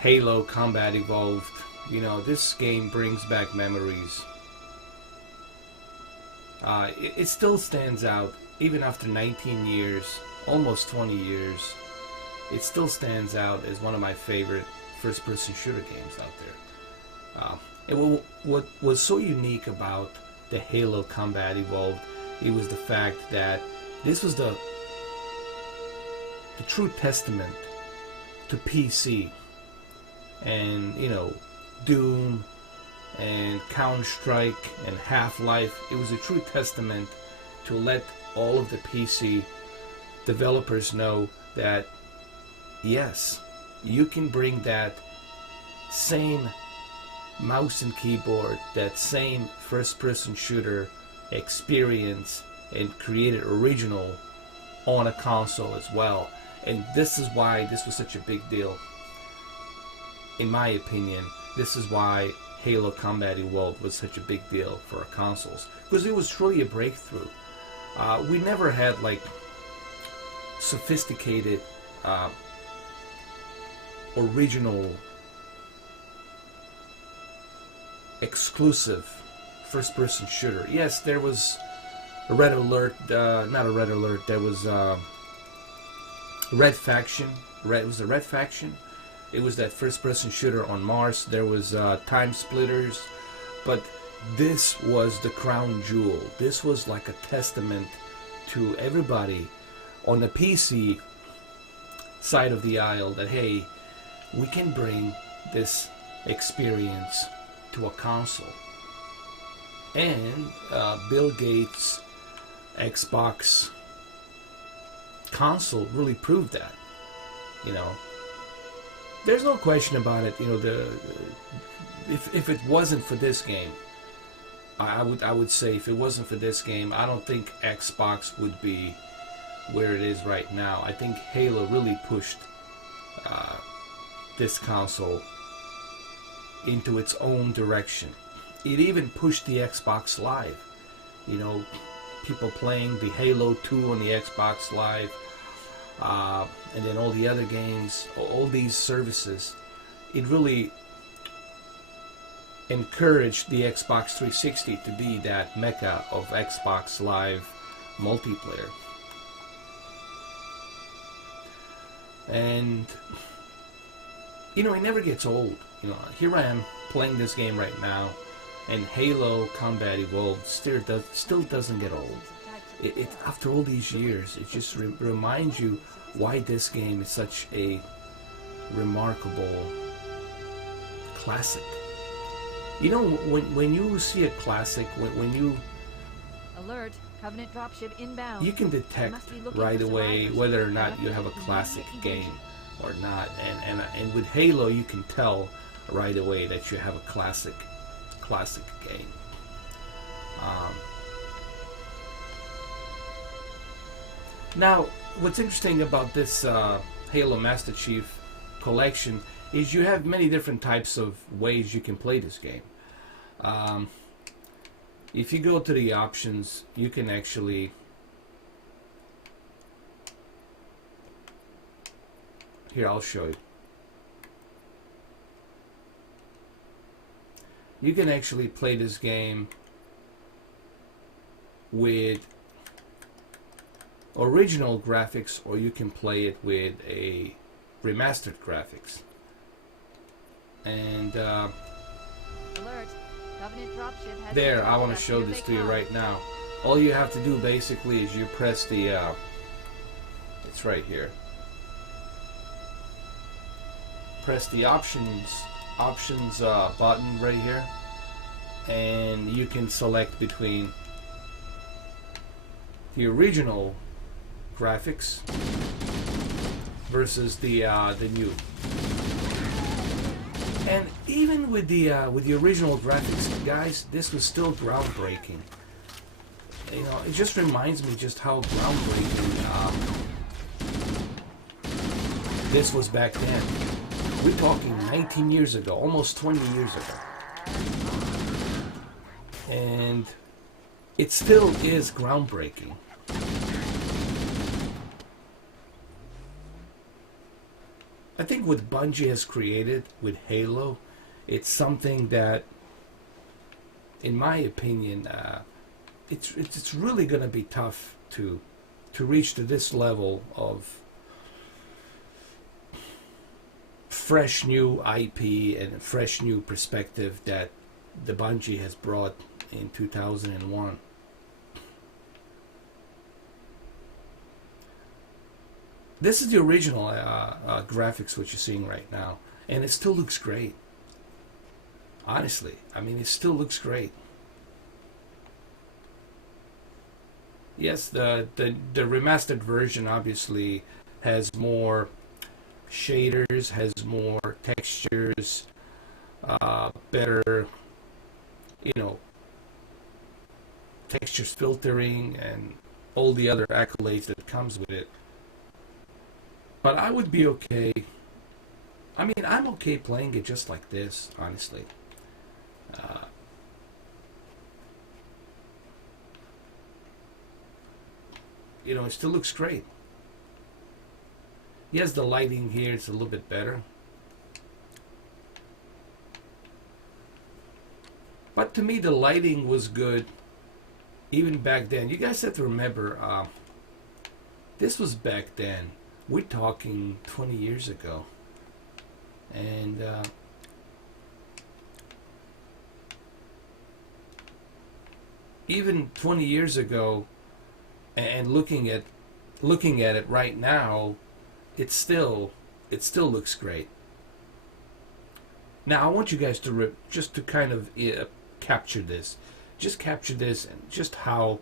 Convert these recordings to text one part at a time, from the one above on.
Halo Combat Evolved. You know, this game brings back memories. It still stands out, even after 19 years, almost 20 years. It still stands out as one of my favorite first-person shooter games out there. What was so unique about the Halo Combat Evolved, it was the fact that this was the true testament to PC and, you know, Doom and Counter-Strike and Half-Life. It was a true testament to let all of the PC developers know that yes, you can bring that same mouse and keyboard, that same first-person shooter experience, and create it original on a console as well. And this is why this was such a big deal. In my opinion, this is why Halo Combat Evolved was such a big deal for our consoles, because it was truly a breakthrough. We never had like sophisticated, original, exclusive first-person shooter. Yes, there was a Red Alert, not a Red Alert. There was Red Faction. It was the Red Faction. It was that first-person shooter on Mars. There was Time Splitters, but this was the crown jewel. This was like a testament to everybody on the PC side of the aisle that, hey, we can bring this experience to a console. And Bill Gates' Xbox console really proved that. You know, there's no question about it. You know, if it wasn't for this game, I would say if it wasn't for this game, I don't think Xbox would be where it is right now. I think Halo really pushed this console into its own direction. It even pushed the Xbox Live. You know, people playing the Halo 2 on the Xbox Live, and then all the other games, all these services. It really encouraged the Xbox 360 to be that mecca of Xbox Live multiplayer. And, you know, it never gets old. You know, here I am playing this game right now, and Halo Combat Evolved still doesn't get old. It after all these years, it just reminds you why this game is such a remarkable classic. You know, when you see a classic, when you alert, Covenant dropship inbound. You can detect right away whether or not you have a classic game or not, and with Halo you can tell right away that you have a classic game. Now, what's interesting about this Halo Master Chief Collection is you have many different types of ways you can play this game. If you go to the options, you can actually here, I'll show you. You can actually play this game with original graphics, or you can play it with a remastered graphics. And alert. Covenant dropship has there, I want to show this to you right now. All you have to do basically is you press the it's right here. Press the options button right here, and you can select between the original graphics versus the new. And even with the original graphics, guys, this was still groundbreaking. You know, it just reminds me just how groundbreaking this was back then. We're talking 19 years ago, almost 20 years ago. And it still is groundbreaking. I think what Bungie has created with Halo, it's something that, in my opinion, it's really gonna be tough to reach to this level of fresh new IP and fresh new perspective that the Bungie has brought in 2001. This is the original graphics what you're seeing right now, and it still looks great. Honestly, I mean, it still looks great. Yes, the remastered version obviously has more shaders, has more textures, better, you know, textures filtering, and all the other accolades that comes with it. But I would be okay. I mean, I'm okay playing it just like this, honestly. You know, it still looks great. Yes, the lighting here is a little bit better. But to me, the lighting was good even back then. You guys have to remember, this was back then. We're talking 20 years ago. And even 20 years ago, and looking at it right now, it still looks great. Now I want you guys to just to kind of capture this, and just how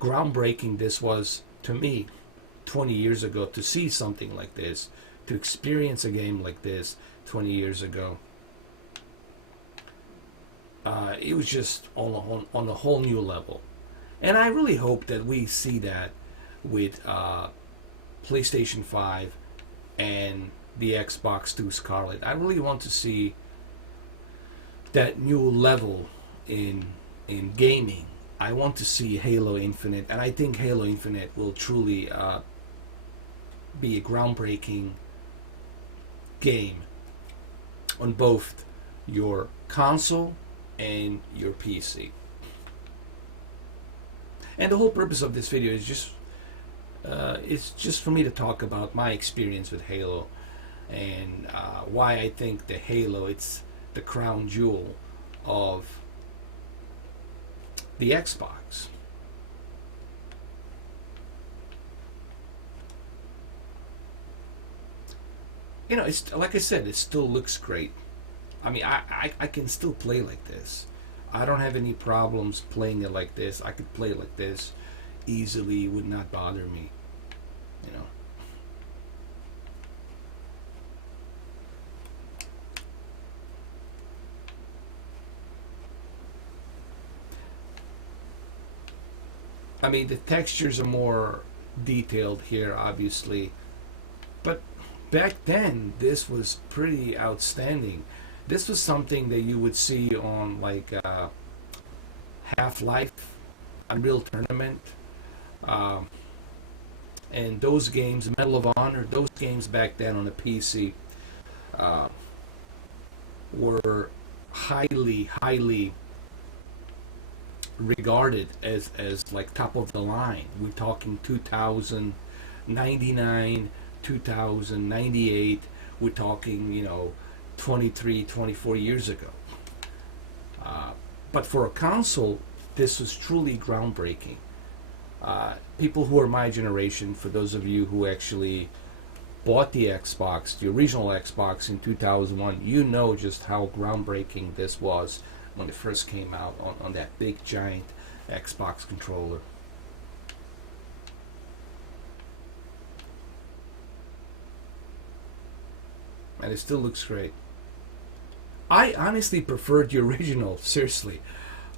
groundbreaking this was to me 20 years ago, to see something like this, to experience a game like this 20 years ago. It was just on a whole new level. And I really hope that we see that with PlayStation 5 and the Xbox 2 Scarlet. I really want to see that new level in gaming. I want to see Halo Infinite, and I think Halo Infinite will truly be a groundbreaking game on both your console and your PC. And the whole purpose of this video is just it's just for me to talk about my experience with Halo, and why I think the Halo, it's the crown jewel of the Xbox. You know, it's like I said, it still looks great. I mean, I can still play like this. I don't have any problems playing it like this. I could play it like this easily. It would not bother me, you know. I mean, the textures are more detailed here, obviously, but back then this was pretty outstanding. This was something that you would see on like Half-Life, Unreal Tournament, and those games, Medal of Honor, those games back then on the PC were highly regarded as like top of the line. We're talking 2099, 2098. We're talking, you know, 23, 24 years ago. But for a console, this was truly groundbreaking. People who are my generation, for those of you who actually bought the Xbox, the original Xbox in 2001, you know just how groundbreaking this was when it first came out on that big giant Xbox controller. And it still looks great. I honestly preferred the original, seriously.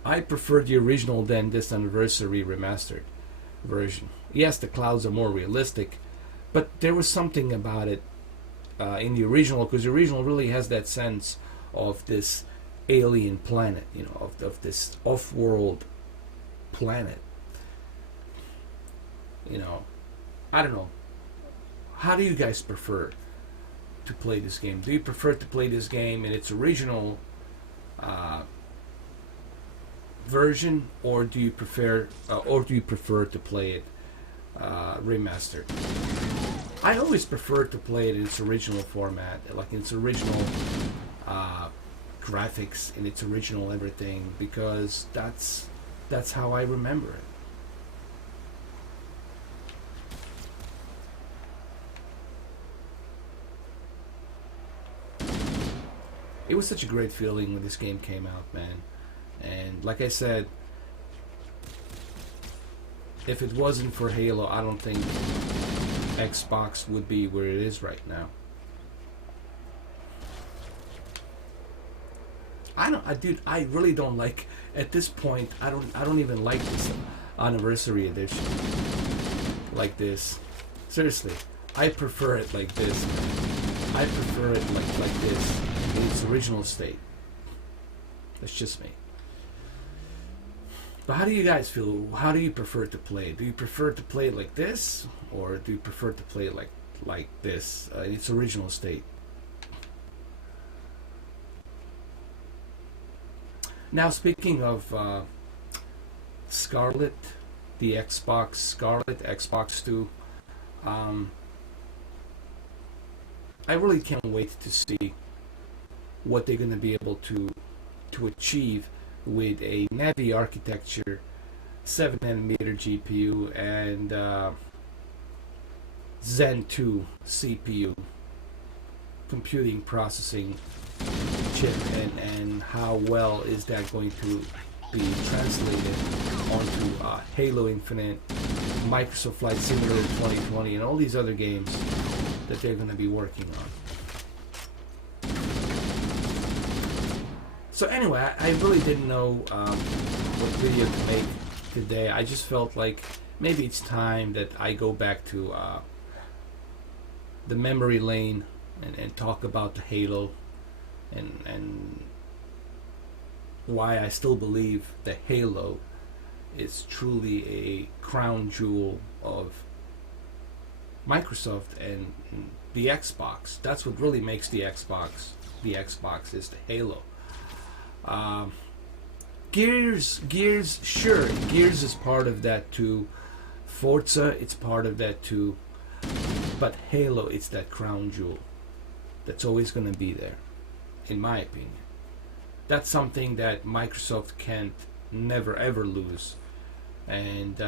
I preferred the original than this Anniversary Remastered version. Yes, the clouds are more realistic, but there was something about it in the original, because the original really has that sense of this alien planet, you know, of this off-world planet. You know, I don't know. How do you guys prefer to play this game? Do you prefer to play this game in its original version, or do you prefer to play it remastered? I always prefer to play it in its original format, like in its original graphics, in its original everything, because that's how I remember it. It was such a great feeling when this game came out, man. And like I said, if it wasn't for Halo, I don't think Xbox would be where it is right now. Dude, I really don't like, at this point, I don't even like this anniversary edition like this. Seriously, I prefer it like this, man. I prefer it like this in its original state. That's just me. But how do you guys feel? How do you prefer to play? Do you prefer to play it like this, or do you prefer to play it like this in its original state? Now, speaking of Scarlet, the Xbox Scarlet, Xbox 2, I really can't wait to see what they're going to be able to achieve with a Navi architecture, 7nm GPU, and Zen 2 CPU computing processing chip, and how well is that going to be translated onto Halo Infinite, Microsoft Flight Simulator 2020, and all these other games that they're going to be working on. So anyway, I really didn't know what video to make today. I just felt like maybe it's time that I go back to the memory lane and talk about the Halo, and why I still believe that Halo is truly a crown jewel of Microsoft and the Xbox. That's what really makes the Xbox is the Halo. Gears, sure, Gears is part of that too. Forza, it's part of that too. But Halo, it's that crown jewel that's always going to be there, in my opinion. That's something that Microsoft can't never ever lose. And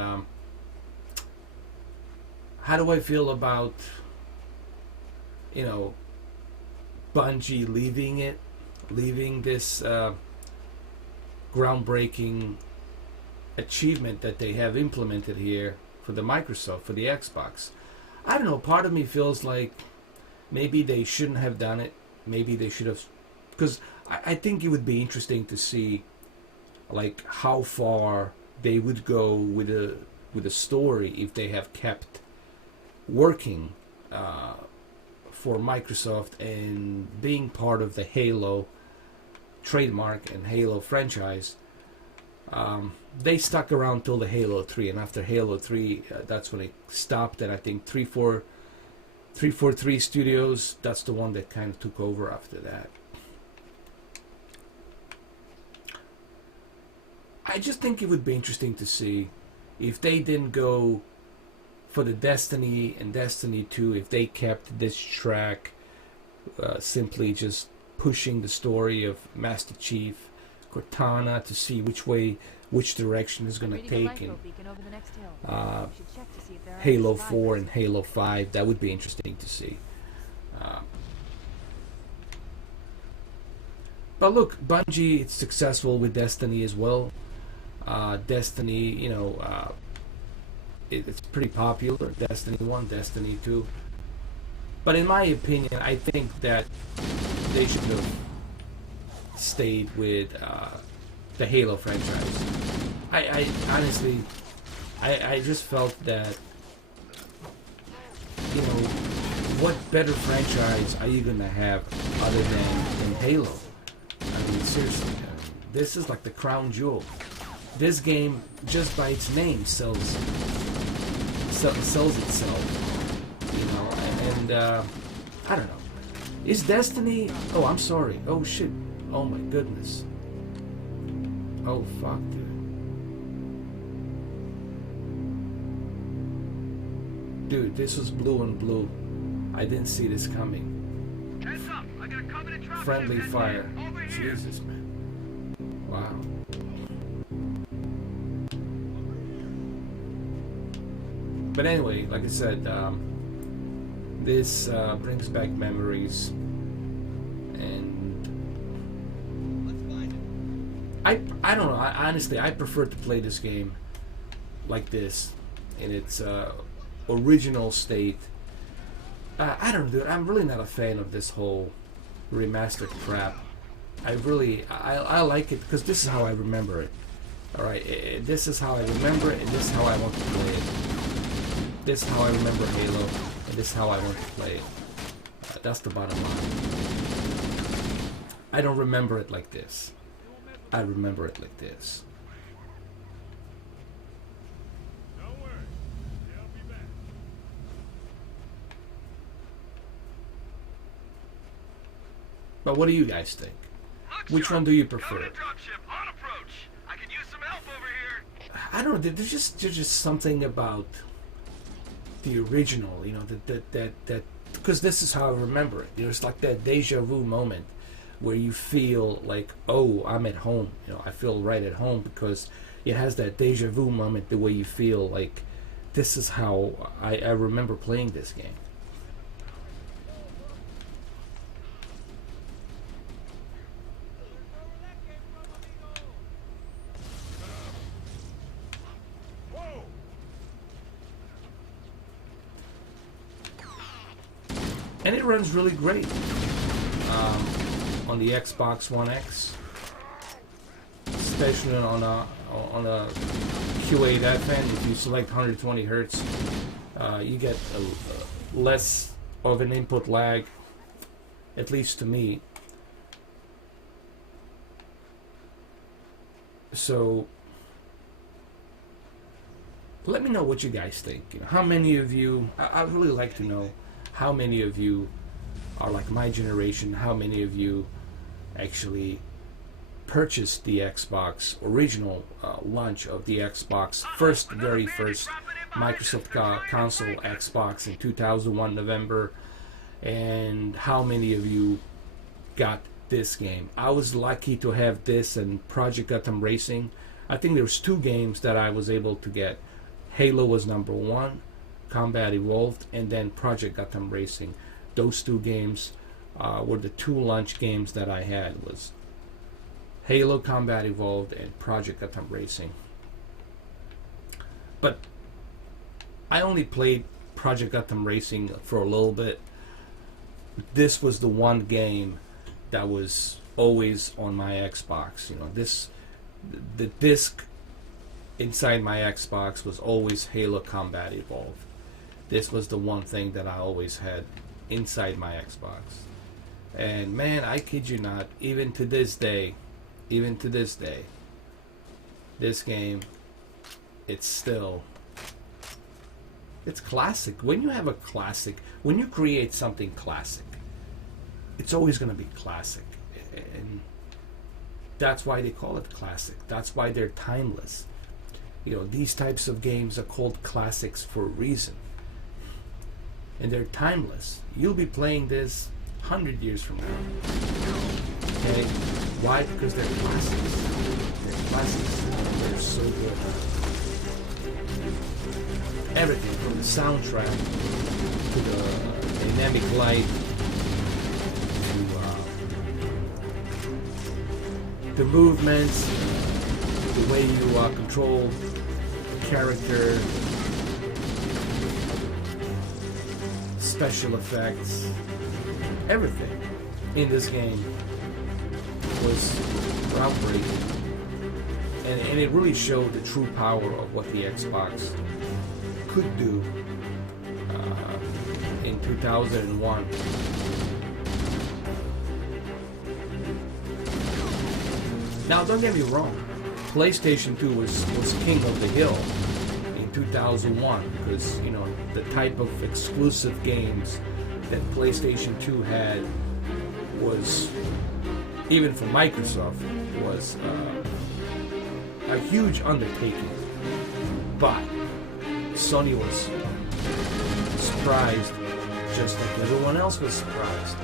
how do I feel about, Bungie leaving this groundbreaking achievement that they have implemented here for the Microsoft, for the Xbox? I don't know, part of me feels like maybe they shouldn't have done it. Maybe they should have, because I think it would be interesting to see like how far they would go with a story if they have kept working for Microsoft and being part of the Halo trademark and Halo franchise. They stuck around till the Halo 3, and after Halo 3, that's when it stopped. And I think 343 Studios, that's the one that kind of took over after that. I just think it would be interesting to see if they didn't go for the Destiny and Destiny 2, if they kept this track simply just pushing the story of Master Chief, Cortana, to see which direction is going to take in Halo 4 and Halo 5. That would be interesting to see. But look, Bungie, it's successful with Destiny as well. Destiny, it's pretty popular. Destiny 1, Destiny 2. But in my opinion, I think that they should have stayed with the Halo franchise. I honestly, I just felt that, what better franchise are you gonna have other than Halo? I mean, seriously, this is like the crown jewel. This game, just by its name, sells itself. And I don't know. Is Destiny... Oh, I'm sorry. Oh, shit. Oh, my goodness. Oh, fuck, dude. Dude, this was blue and blue. I didn't see this coming. Heads up! I got a Covenant drop Friendly ship fire. over here. Jesus, man. Wow. But anyway, like I said, this brings back memories, and I don't know. Honestly, I prefer to play this game like this in its original state. I don't know, dude. I'm really not a fan of this whole remastered crap. I like it because this is how I remember it. All right, this is how I remember it, and this is how I want to play it. This is how I remember Halo, and this is how I want to play it. That's the bottom line. I don't remember it like this. I remember it like this. Don't worry. I'll be back. But what do you guys think? Which Look, one do you sir, prefer? Covenant dropship on approach. I could use some help over here. I don't know. There's just something about the original, you know, that because this is how I remember it. You know, it's like that deja vu moment where you feel like, oh, I'm at home. You know, I feel right at home because it has that deja vu moment, the way you feel like this is how I remember playing this game. Whoa! And it runs really great on the Xbox One X, especially on a Q8FM. If you select 120 hertz, you get a less of an input lag, at least to me. So let me know what you guys think. You know, how many of you? I'd really like to know how many of you are like my generation. How many of you actually purchased the Xbox original launch of the Xbox very first Microsoft console Xbox in 2001 November, and how many of you got this game? I was lucky to have this and Project Gotham Racing. I think there's 2 games that I was able to get. Halo was number 1, Combat Evolved, and then Project Gotham Racing. Those 2 games were the 2 launch games that I had. Was Halo Combat Evolved and Project Gotham Racing. But I only played Project Gotham Racing for a little bit. This was the one game that was always on my Xbox. You know, the disc inside my Xbox was always Halo Combat Evolved. This was the one thing that I always had inside my Xbox. And man, I kid you not, even to this day, this game, it's classic. When you have a classic, when you create something classic, it's always going to be classic. And that's why they call it classic. That's why they're timeless. You know, these types of games are called classics for a reason. And they're timeless. You'll be playing this 100 years from now. Okay? Why? Because they're classics. They're classics. They're so good. Everything from the soundtrack to the dynamic light to the movements, the way you control the character, special effects, everything in this game was groundbreaking, and it really showed the true power of what the Xbox could do in 2001. Now, don't get me wrong, PlayStation 2 was king of the hill in 2001 because, you know, the type of exclusive games that PlayStation 2 had was, even for Microsoft, was a huge undertaking. But Sony was surprised, just like everyone else was surprised,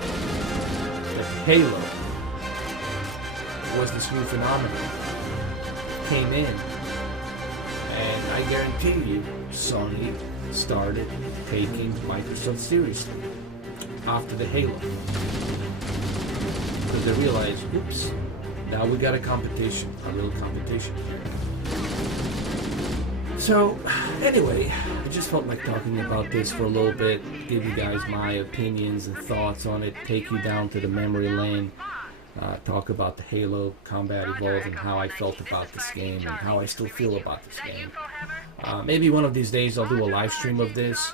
that Halo was this new phenomenon. Came in, and I guarantee you, Sony started taking Microsoft seriously after the Halo. Because they realized, oops, now we got a competition, a little competition here. So, anyway, I just felt like talking about this for a little bit, give you guys my opinions and thoughts on it, take you down to the memory lane, talk about the Halo Combat Evolved and how I felt about this game and how I still feel about this game. Maybe one of these days I'll do a live stream of this.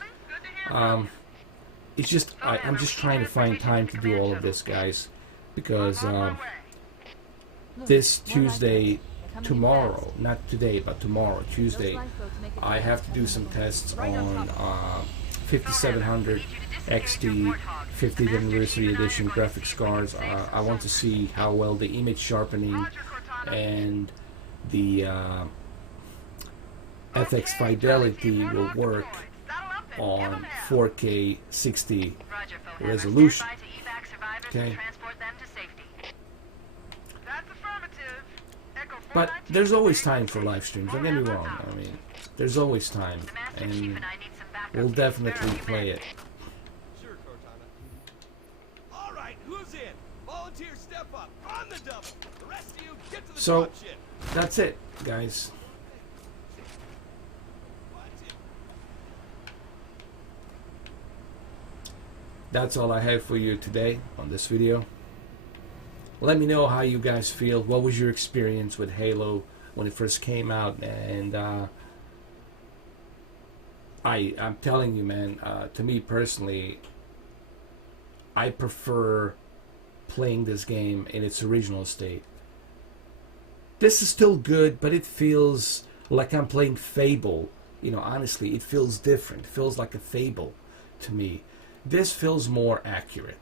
It's just, I'm just trying to find time to do all of this, guys, because this Tuesday, tomorrow, not today, but tomorrow, Tuesday, I have to do some tests on 5700 XT 50th Anniversary Edition graphics cards. I want to see how well the image sharpening and the FX fidelity will work on 4K 60 resolution. Okay. But there's always time for live streams, don't get me wrong. I mean, there's always time, and we'll definitely play it. Sure, Cortana. All right, who's in? Volunteer, step up on the double. The rest of you get to the So, drop ship. that's it, guys. That's all I have for you today on this video. Let me know how you guys feel. What was your experience with Halo when it first came out? And I'm telling you, man, to me personally, I prefer playing this game in its original state. This is still good, but it feels like I'm playing Fable. You know, honestly, it feels different. It feels like a Fable to me. This feels more accurate.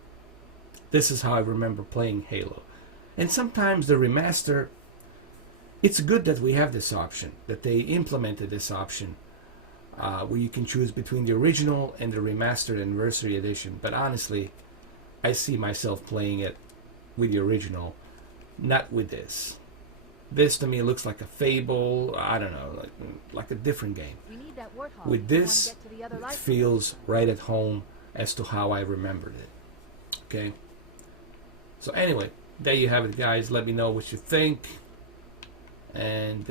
This is how I remember playing Halo. And sometimes the remaster, it's good that we have this option, that they implemented this option where you can choose between the original and the remastered Anniversary Edition. But honestly, I see myself playing it with the original, not with this. This to me looks like a Fable, I don't know, like a different game. We need that warthog. With this, We wanna get to the other it life feels right at home as to how I remembered it. Okay? So anyway, there you have it, guys. Let me know what you think. And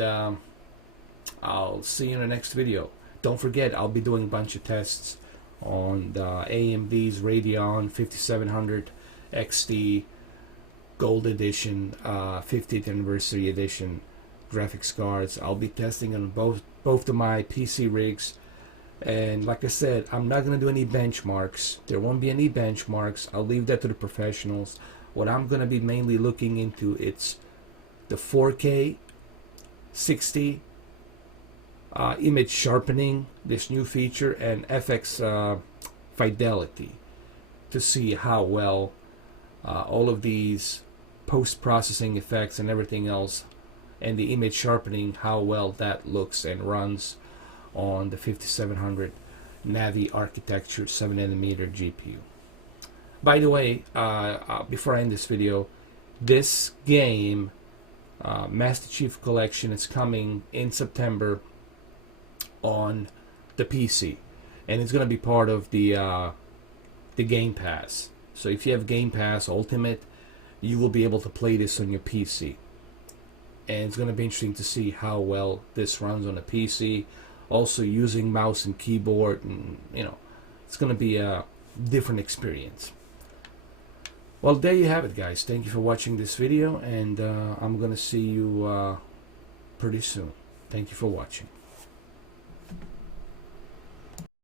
I'll see you in the next video. Don't forget, I'll be doing a bunch of tests on the AMD's Radeon 5700 XT Gold Edition 50th Anniversary Edition graphics cards. I'll be testing on both of my PC rigs. And like I said, I'm not going to do any benchmarks. There won't be any benchmarks. I'll leave that to the professionals. What I'm going to be mainly looking into, it's the 4K 60 image sharpening, this new feature, and FX fidelity, to see how well all of these post-processing effects and everything else, and the image sharpening, how well that looks and runs on the 5700 Navi architecture 7nm GPU. By the way, before I end this video, this game, Master Chief Collection, is coming in September on the PC, and it's going to be part of the Game Pass. So if you have Game Pass Ultimate, you will be able to play this on your PC, and it's going to be interesting to see how well this runs on a PC. Also using mouse and keyboard, and you know, it's going to be a different experience. Well, there you have it, guys. Thank you for watching this video, and I'm going to see you pretty soon. Thank you for watching.